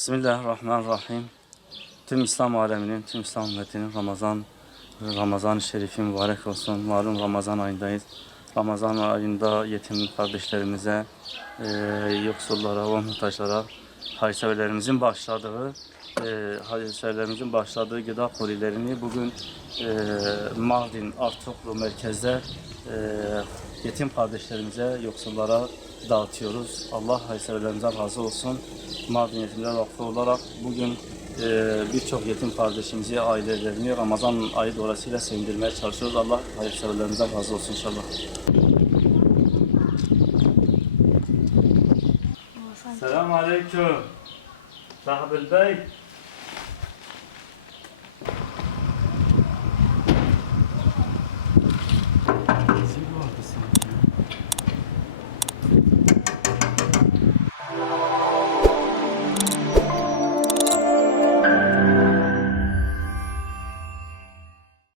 Bismillahirrahmanirrahim. Tüm İslam aleminin, tüm İslam ümmetinin Ramazan-ı Şerifi mübarek olsun. Malum Ramazan ayındayız. Ramazan ayında yetim kardeşlerimize, yoksullara ve muhtaçlara hayırseverlerimizin başladığı gıda kolilerini bugün Mardin Artuklu merkezde yetim kardeşlerimize, yoksullara dağıtıyoruz. Allah hayırseverlerimizden razı olsun. Mardin Yetimler Vakfı olarak bugün birçok yetim kardeşimizi, ailelerini Ramazan ayı dolayısıyla sevindirmeye çalışıyoruz. Allah hayırseverlerimizden razı olsun inşallah. Selamun Aleyküm. Sahibil Bey.